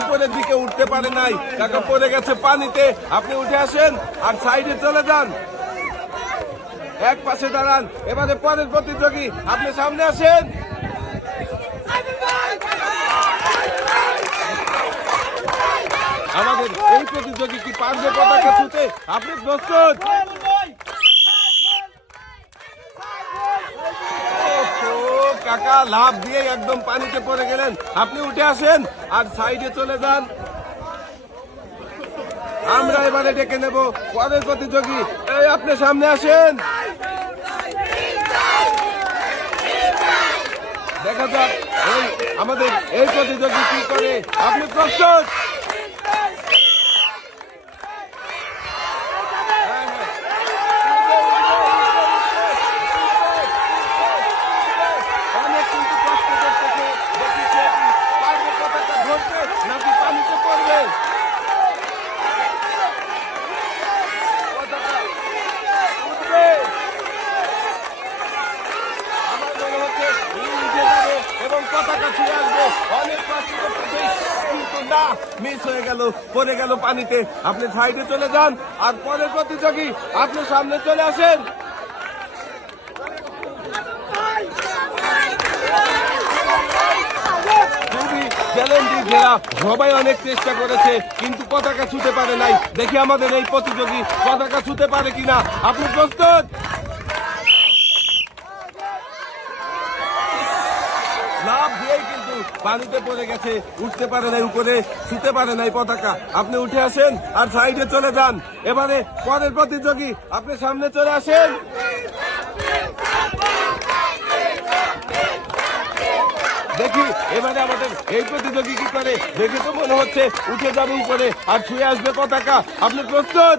উপরের দিকে উঠতে পারে নাই, কাকা পড়ে গেছে পানিতে। আপনি উঠে আসেন আর সাইডে চলে যান, এক পাশে দাঁড়ান। এবারে পরের প্রতিযোগী, আপনি সামনে আসেন। আমাদের এই প্রতিযোগী কি পারবে পতাকা ছুঁতে? আপনি প্রস্তুত? কাকা লাফ দিয়ে একদম পানিতে পড়ে গেলেন। আপনি উঠে আসেন আর সাইডে চলে যান। আমরা এবারে ডেকে নেব পরের প্রতিযোগী। এই আপনি সামনে আসেন, দেখা যাক আমাদের এই প্রতিযোগী কি করে। আপনি প্রস্তুত? অনেক কিন্তু কষ্ট করতেছে, দেখি সে কি পারবে পতাকা ধরতে নাকি পানিতে পড়বে। পতাকা উঠবে, আমার মনে হচ্ছে উঠে যাবে এবং পতাকা ছুঁয়ে আসবে। অনেক কষ্ট করতেছে কিন্তু না, মিস হয়ে গেল, পড়ে গেল পানিতে। আপনি সাইডে চলে যান আর পরের প্রতিযোগী আপনি সামনে চলে আসেন। চ্যালেঞ্জিং খেলা, সবাই অনেক চেষ্টা করেছে কিন্তু পতাকা ছুঁতে পারে নাই। দেখি আমাদের এই প্রতিযোগী পতাকা ছুঁতে পারে কিনা। আপনি প্রস্তুত? লাভ দিয়েই কিন্তু পানিতে পড়ে গেছে, উঠতে পারে নাই, উপরে ছুঁতে পারে নাই পতাকা। আপনি উঠে আসেন আর সাইডে চলে যান। এবারে পরের প্রতিযোগী আপনি সামনে চলে আসেন। দেখি এবারে আমাদের এই প্রতিযোগী কি করে। দেখে তো মনে হচ্ছে উঠে যাবে উপরে আর ছুঁয়ে আসবে পতাকা। আপনি প্রস্তুত?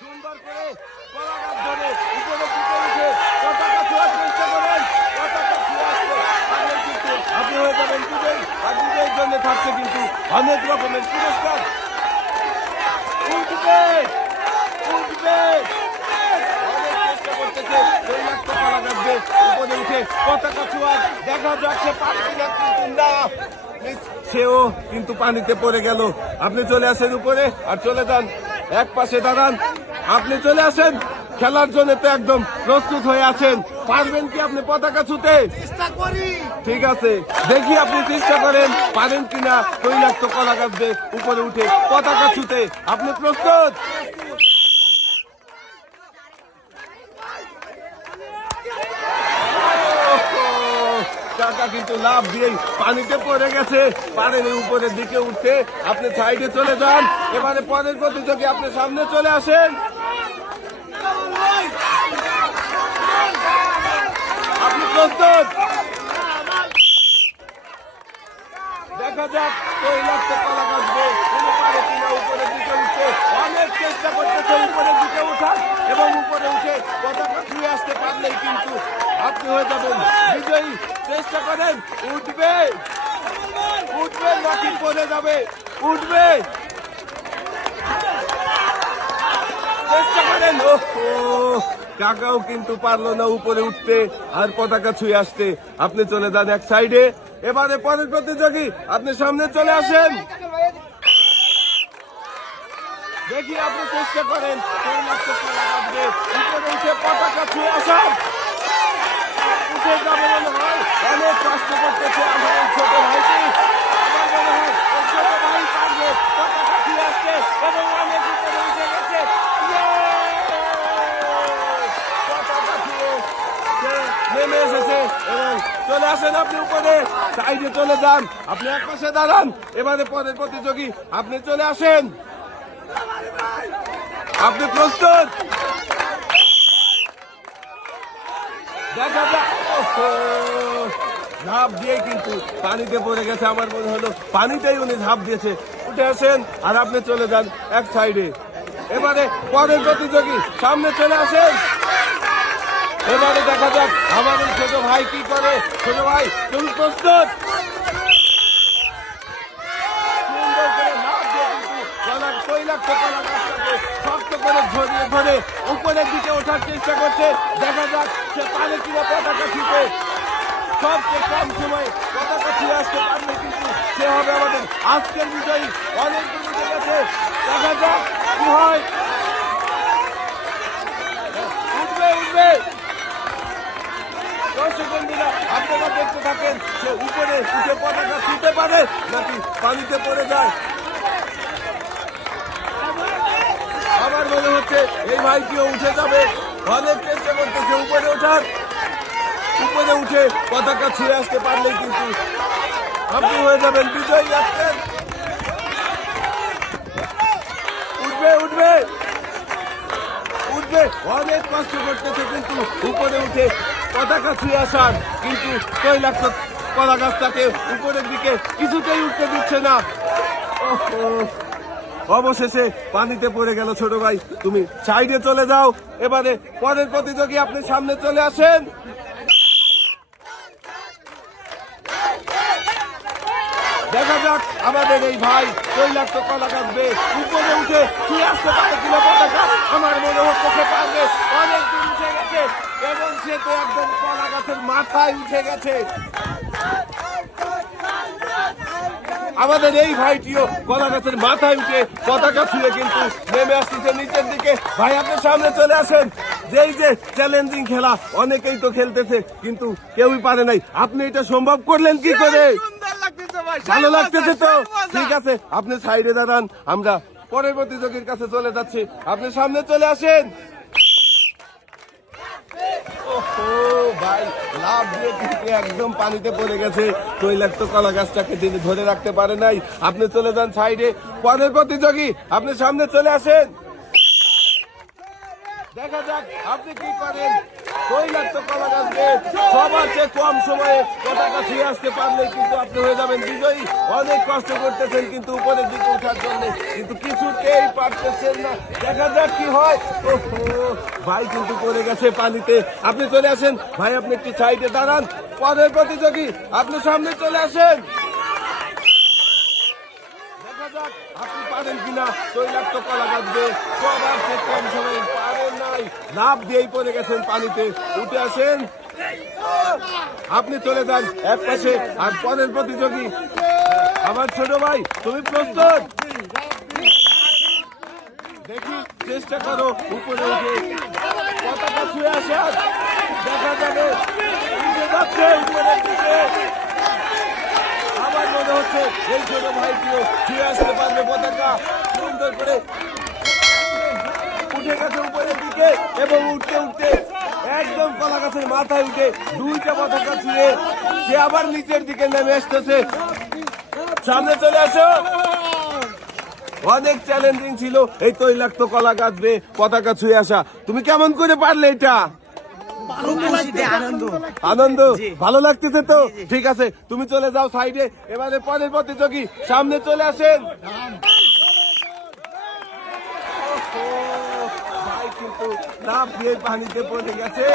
সুন্দর করে পতাকা ধরে উপরে দিকে উঠে পতাকা ছোঁয়ার চেষ্টা করেন। পতাকা ছুঁয়ে আসবে তাহলে কিন্তু আপনি হয়ে যাবেন বিজয়ী। আর বিজয়ের জন্য থাকছে কিন্তু অনেক রকমের পুরস্কার। উঠবে উঠবে, অনেক চেষ্টা করতেছে, উপরে উঠে পতাকা ছোঁয়ার, দেখা যাচ্ছে পারবে না কিন্তু না, সেও কিন্তু পানিতে পড়ে গেল। আপনি চলে আসেন উপরে আর চলে যান, এক পাশে দাঁড়ান। আপনি চলে আসেন, খেলার জন্য তো একদম প্রস্তুত হয়ে আছেন। পারবেন কি আপনি পতাকা ছুঁতে? ঠিক আছে, দেখি আপনি চেষ্টা করেন পারেন কিনা তৈলাক্ত কলা গাছ দিয়ে উপরে উঠে পতাকা ছুঁতে। আপনি প্রস্তুত? কাকা কিন্তু লাভ দিয়েই পানিতে পড়ে গেছে, পারেন উপরের দিকে উঠতে। আপনি সাইডে চলে যান। এবারে পরের প্রতিযোগী আপনি সামনে চলে আসেন। আপনি প্রস্তুত? দেখা যাক তৈলাক্ত কলা গাছ দিয়ে কোনো পারে কিনা উপরের দিকে উঠতে। অনেক চেষ্টা করতেছে উপরের দিকে উঠার এবং উপরে উঠে পতাকা ছুঁয়ে আসতে পারলেই কিন্তু আপনি হয়ে যাবেন বিজয়ী। চেষ্টা করেন, উঠবে উঠবে নাকি পড়ে যাবে? উঠবে, চেষ্টা করেন। কাকাও কিন্তু পারলো না উপরে উঠতে আর পতাকা ছুঁয়ে আসতে। আপনি চলে যান এক সাইডে। এবারে পরের প্রতিযোগী আপনি সামনে চলে আসেন। দেখি আপনি চেষ্টা করেন উপরে উঠে পতাকা ছুঁয়ে আসার। উঠে যাবে মনে হয়, অনেক কষ্ট করতেছে আমার এই ছোট ভাইটি। আমার মনে হয় এই ছোট ভাই পারবে পতাকা ছুঁয়ে আসতে এবং অনেক উপরে উঠে গেছে। পতাকা ছুঁয়ে নেমে এসেছে এবং চলে আসেন আপনি উপরে, সাইডে চলে যান। আপনি এক পাশে দাঁড়ান। এবারে পরের প্রতিযোগী আপনি চলে আসেন। আপনি প্রস্তুত? দেখা যাক, ঝাঁপ দিয়ে কিন্তু পানিতে পড়ে গেছে। আমার মনে হলো পানিতেই উনি ঝাঁপ দিয়েছে। উঠে আসেন আর আপনি চলে যান এক সাইডে। এবারে পরের প্রতিযোগী সামনে চলে আসেন। এবারে দেখা যাক আমাদের ছোট ভাই কি করে। ছোট ভাই তুমি প্রস্তুত? সুন্দর করে ঝাঁপ দিয়ে কিন্তু তৈলাক্ত কলা গাছটাকে শক্ত করে ঝরিয়ে ধরে উপরের দিকে ওঠার চেষ্টা করছে। দেখা যাক সে পারে কিনা পতাকা ছুঁতে। সবচেয়ে কম সময়ে পতাকা ছুঁয়ে আসতে পারলে কিন্তু সে হবে আমাদের আজকের বিজয়ী। অনেক দূর উঠে গেছে, দেখা যাক কি হয়। উঠবে উঠবে, দর্শক বন্ধুরা আপনারা দেখতে থাকেন সে উপরে উঠে পতাকা ছুঁতে পারে নাকি পানিতে পড়ে যায়। আমার মনে হচ্ছে এই ভাইটিও উঠে যাবে, অনেক চেষ্টা করতেছে উপরে ওঠার। উপরে উঠে পতাকা ছুঁয়ে আসতে পারলেই কিন্তু আপনি হয়ে যাবেন বিজয়ী। আসছেন, উঠবে উঠবে উঠবে, অনেক কষ্ট করতেছে কিন্তু উপরে উঠে পতাকা ছুঁয়ে আসার, কিন্তু তৈলাক্ত কলা গাছটাকে উপরের দিকে কিছুতেই উঠতে দিচ্ছে না। অবশেষে পানিতে পড়ে গেল ছোট ভাই, তুমি সাইডে চলে যাও। এবারে পরের প্রতিযোগী আপনি সামনে চলে আসেন। দেখা যাক আমাদের এই ভাই তৈলাক্ত কলা গাছ বেয়ে উপরে উঠে কি আসতে পারে কিনা পতাকা। আমার মনে হচ্ছে সে পারবে, অনেক দূর উঠে গেছে এবং সে তো একদম কলা গাছের মাথায় উঠে গেছে। আমাদের এই ভাইটিও কলা গাছের মাথায় উঠে পতাকা ছুঁয়ে কিন্তু নেমে আসতেছে নিচের দিকে। ভাই আপনি সামনে চলে আসেন। যেই যে চ্যালেঞ্জিং খেলা, অনেকেই তো খেলতেছে কিন্তু কেউই পারে নাই, আপনি এটা সম্ভব করলেন কি করে? ভালো লাগতেছে তো? ঠিক আছে, আপনি সাইডে দাঁড়ান, আমরা পরের প্রতিযোগীর কাছে চলে যাচ্ছি। আপনি সামনে চলে আসেন। ভাই লাভ দিয়ে কিন্তু একদম পানিতে পড়ে গেছে, তৈলাক্ত কলা গাছটাকে তিনি ধরে রাখতে পারে নাই। আপনি চলে যান সাইডে। পরের প্রতিযোগী আপনি সামনে চলে আসেন। দেখা যাক আপনি কি করেন। তৈলাক্ত কলা গাছকে সবার চেয়ে কম সময়ে পতাকা ছুঁয়ে আসতে পারলে কিন্তু আপনি হয়ে যাবেন বিজয়ী। অনেক কষ্ট করতেছেন কিন্তু উপরের দিকে ওঠার জন্য, কিন্তু কিছুতেই পারতেছেন না। দেখা যাক কি হয়। ভাই কিন্তু পড়ে গেছে পানিতে। আপনি চলে আসেন ভাই, আপনি একটু সাইডে দাঁড়ান। পরের প্রতিযোগী আপনি সামনে চলে আসেন। দেখা যাক আপনি পারেন কিনা। তৈলাক্ত কলা গাছ বেয়ে সবার চেয়ে কম সময়ে পারেন নাই, লাভ দিয়েই পড়ে গেছেন পানিতে। উঠে আসেন, আপনি চলে যান এক পাশে। আর পরের প্রতিযোগী আমার ছোট ভাই, তুমি প্রস্তুত? দেখি চেষ্টা করো উপরে উঠে পতাকা ছুঁয়ে আসার। দেখা যাবে উঠে যাচ্ছে উপরের দিকে। আমার মনে হচ্ছে এই ছোট ভাইটিও ছুঁয়ে আসতে পারবে পতাকা। সুন্দর করে উঠে গেছে উপরের দিকে এবং উঠতে উঠতে একদম কলা গাছের মাথায় উঠে দুইটা পতাকা ছুঁয়ে সে আবার নিচের দিকে নেমে আসতেছে। সামনে চলে আসো। অনেক চ্যালেঞ্জিং ছিল এই তৈলাক্ত কলা গাছ বেয়ে পতাকা ছুঁয়ে আসা। তুমি কেমন করে পারলে এটা? আনন্দ, ভালো লাগতেছে তো? ঠিক আছে, তুমি চলে যাও সাইডে। এবারে পরের প্রতিযোগী সামনে চলে আসেন। ভাই কিন্তু লাফ দিয়ে পানিতে পড়ে গেছে।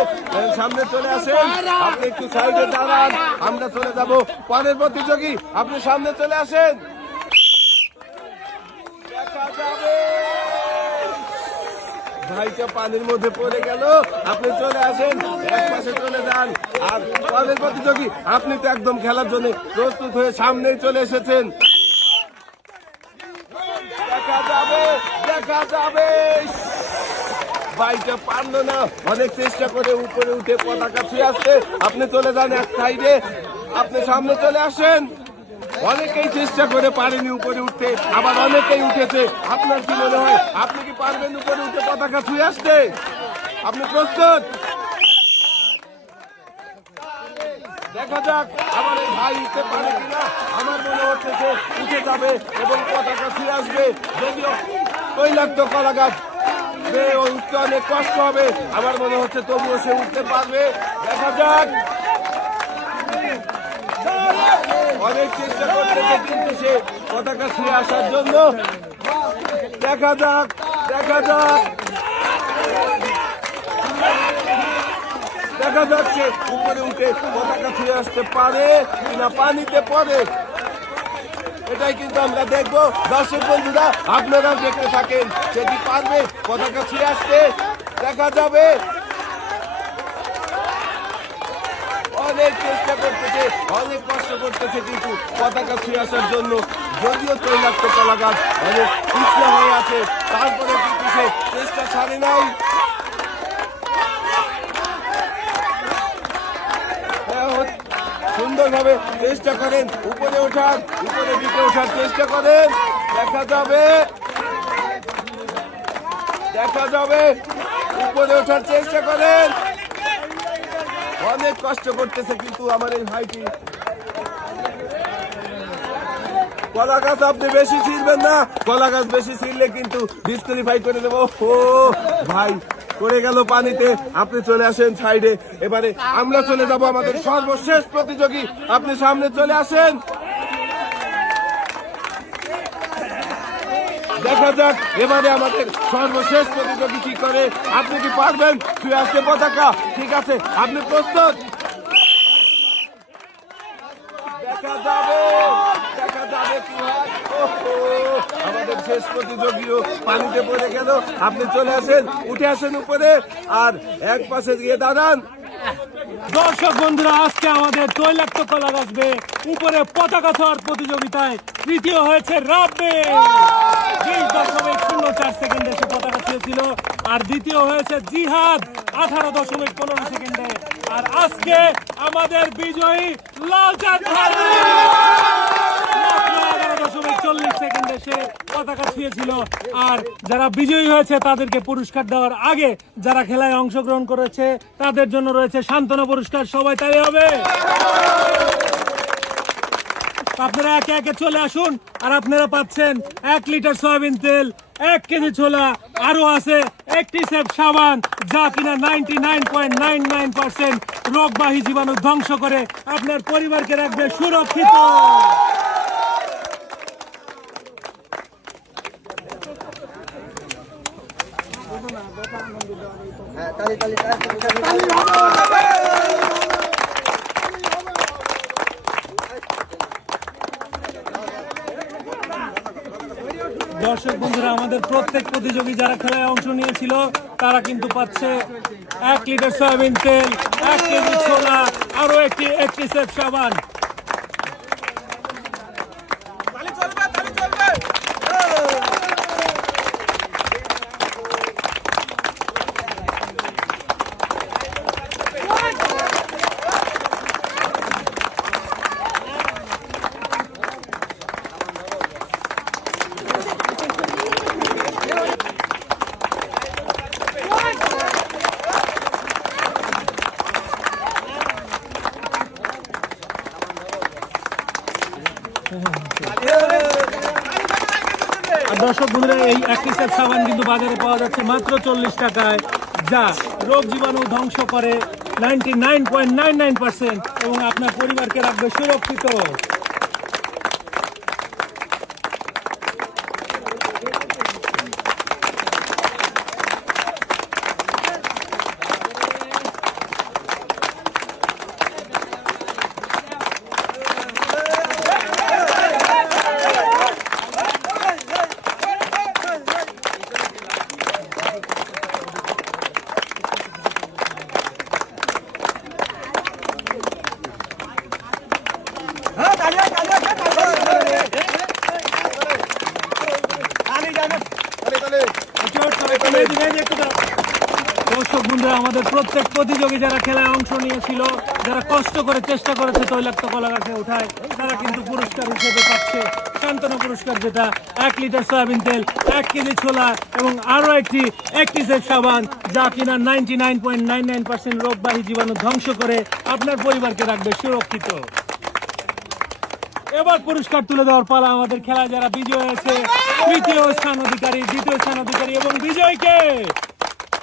সামনে চলে আসেন, আপনি একটু সাইডে দাঁড়ান, আমরা চলে যাব পরের প্রতিযোগী। আপনি সামনে চলে আসেন। দেখা যাবে ভাইটা পানির মধ্যে পড়ে গেল। আপনি চলে আসেন, এক পাশে চলে যান। আর পরের প্রতিযোগী আপনি তো একদম খেলার জন্য প্রস্তুত হয়ে সামনেই চলে এসেছেন। দেখা যাবে, দেখা যাবে। ভাইটা পারলো না, অনেক চেষ্টা করে উপরে উঠে পতাকা ছুঁয়ে আসতে। আপনি চলে যান এক সাইডে, আপনি সামনে চলে আসেন। অনেকেই চেষ্টা করে পারেনি উপরে উঠতে, আবার অনেকেই উঠেছে। আপনার কি মনে হয়, আপনি কি পারবেন উপরে উঠে পতাকা ছুঁয়ে আসতে? আপনি প্রস্তুত? দেখা যাক আমার এই ভাই উঠতে পারে কিনা। আমার মনে হচ্ছে সে উঠে যাবে এবং পতাকা ছুঁয়ে আসবে। যদিও তৈলাক্ত কলা গাছ উঠতে অনেক কষ্ট হবে, আমার মনে হচ্ছে তবুও সে উঠতে পারবে। দেখা যাক, অনেক চেষ্টা করতেছে কিন্তু সে পতাকা ছুঁয়ে আসার জন্য। দেখা যাক, দেখা যাক, দেখা যাচ্ছে উপরে উঠে পতাকা ছুঁয়ে আসতে পারে কিনা পানিতে পড়ে। এটাই কিন্তু আমরা দেখবো। দর্শক বন্ধুরা আপনারা দেখতে থাকেন, সেটি পারবে পতাকা ছুঁয়ে আসতে। দেখা যাবে। অনেক চেষ্টা করতেছে, অনেক কষ্ট করতেছে কিন্তু পতাকা ছুঁয়ে আসার জন্য। যদিও তৈলাক্ত কলা গাছ অনেক পিছলে হয়ে আছে, তারপরে কিন্তু সে চেষ্টা ছাড়ে নাই। সুন্দরভাবে চেষ্টা করেন উপরে ওঠার, উপরে দিকে ওঠার চেষ্টা করেন। দেখা যাবে উপরে ওঠার চেষ্টা করেন। অনেক কষ্ট করতেছে কিন্তু আমার এই ভাইটি। কলা গাছ আপনি বেশি ছিঁড়বেন না, কলা গাছ বেশি ছিঁড়লে কিন্তু ডিসকুয়ালিফাই করে দেবো। ও ভাই পড়ে গেল পানিতে, আপনি চলে আসেন সাইডে। এবারে আমরা চলে যাব আমাদের সর্বশেষ প্রতিযোগী, আপনি সামনে চলে আসেন। দেখা যাক এবারে আমাদের সর্বশেষ প্রতিযোগী কি করে। আপনি কি পারবেন ছুঁয়ে আসতে পতাকা? ঠিক আছে, আপনি প্রস্তুত? দেখা যাবে কি হয়। আমাদের শেষ প্রতিযোগীও পানিতে পড়ে গেল। আপনি চলে আসেন, উঠে আসেন উপরে আর এক পাশে গিয়ে দাঁড়ান। দর্শক বন্ধুরা, আজকে আমাদের তৈলাক্ত কলা গাছ উপরে পতাকা ছোঁয়ার প্রতিযোগিতায় তৃতীয় হয়েছে রাব্বে। 20.04 সে পতাকা ছুঁয়েছিল। আর দ্বিতীয় হয়েছে জিহাদ 18.15 সেকেন্ডে। আর আজকে আমাদের বিজয়ী লালচাঁদ 11.40 সেকেন্ডে সে পতাকা ছুঁয়েছিল। আর যারা বিজয়ী হয়েছে তাদেরকে পুরস্কার দেওয়ার আগে যারা খেলায় অংশগ্রহণ করেছে তাদের জন্য রয়েছে সান্ত্বনা পুরস্কার। সবাই তাই হবে। আপনারা একে একে চলে আসুন। আর আপনারা পাচ্ছেন 1 লিটার সয়াবিন তেল, 1 কেজি ছোলা, আরো আছে অ্যাক্টিসেপ সাবান, যা কিনা 99.99% রোগবাহী জীবাণু ধ্বংস করে আপনার পরিবারকে রাখবে সুরক্ষিত। দর্শক বন্ধুরা, আমাদের প্রত্যেক প্রতিযোগী যারা খেলায় অংশ নিয়েছিল তারা কিন্তু পাচ্ছে 1 লিটার সয়াবিন তেল, 1 কেজি ছোলা, আরো একটি অ্যাক্টিসেপ সাবান। দর্শক বন্ধুরা, এই অ্যাক্টিসেপ সাবান কিন্তু বাজারে পাওয়া যাচ্ছে মাত্র 40 টাকায়, যা রোগ জীবাণু ধ্বংস করে 99.99% এবং আপনার পরিবারকে রাখবে সুরক্ষিত। দর্শক বন্ধুরা, আমাদের প্রত্যেক প্রতিযোগী যারা খেলায় অংশ নিয়েছিল, যারা কষ্ট করে চেষ্টা করেছে তৈলাক্ত কলা গাছে ওঠায়, তারা কিন্তু পুরস্কার হিসেবে পাচ্ছে সান্ত্বনা পুরস্কার, যেটা 1 লিটার সয়াবিন তেল, 1 কেজি ছোলা এবং আরো একটি অ্যাক্টিসেপ সাবান, যা কিনা 99.99% রোগবাহী জীবাণু ধ্বংস করে আপনার পরিবারকে রাখবে সুরক্ষিত। এবার পুরস্কার তুলে দেওয়ার পালা। আমাদের খেলায় যারা বিজয় হয়েছে, তৃতীয় স্থান অধিকারী, দ্বিতীয় স্থান অধিকারী এবং বিজয়কে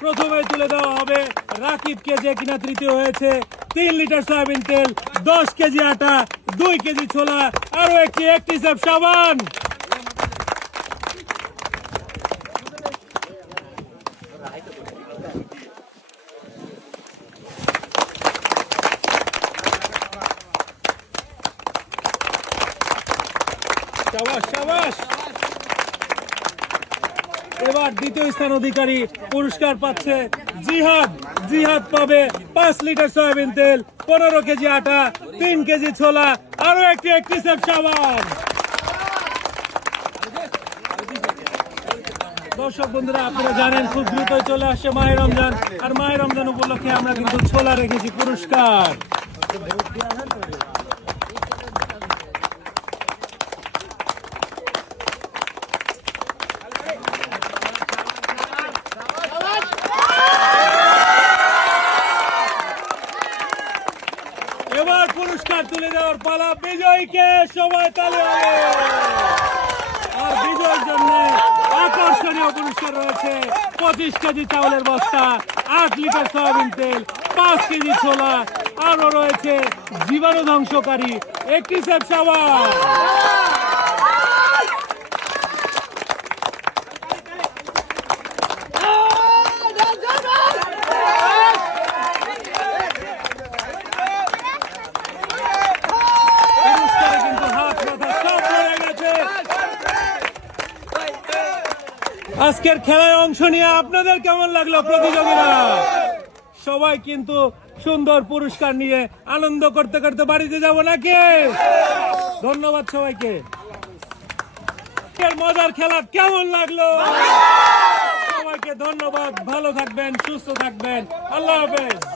প্রথমে তুলে দেওয়া হবে রাকিবকে, যে কিনা তৃতীয় হয়েছে। 3 লিটার সয়াবিন তেল, 10 কেজি আটা, 2 কেজি ছোলা, আরো একটি অ্যাক্টিসেপ সাবান। এবার দ্বিতীয় স্থান অধিকারী পুরস্কার পাচ্ছে জিহাদ জিহাদ পাবে 5 লিটার সয়াবিন তেল, 15 কেজি আটা, 3 কেজি ছোলা, আরো একটি অ্যাক্টিসেপ সাবান। দর্শক বন্ধুরা, আপনারা জানেন খুব দ্রুতই চলে আসছে মাহে রমজান, আর মাহে রমজান উপলক্ষে আমরা কিন্তু ছোলা রেখেছি পুরস্কার। এবার পুরস্কার তুলে দেওয়ার পালা, বিজয়ীকে সবাই তালি হবে। আর বিজয়ের জন্য আকর্ষণীয় পুরস্কার রয়েছে 25 কেজি চাউলের বস্তা, 8 লিটার সয়াবিন তেল, 5 কেজি ছোলা, আরো রয়েছে জীবাণু ধ্বংসকারী অ্যাক্টিসেপ সাবান। পুরস্কারে কিন্তু হাত মাথা সব ভরে গেছে। আজকের খেলায় অংশ নিয়ে আপনাদের কেমন লাগলো প্রতিযোগীরা? সবাই কিন্তু সুন্দর পুরস্কার নিয়ে আনন্দ করতে করতে বাড়িতে যাব নাকি? ধন্যবাদ সবাইকে। মজার খেলা কেমন লাগলো? সবাইকে ধন্যবাদ। ভালো থাকবেন, সুস্থ থাকবেন। আল্লাহ হাফেজ।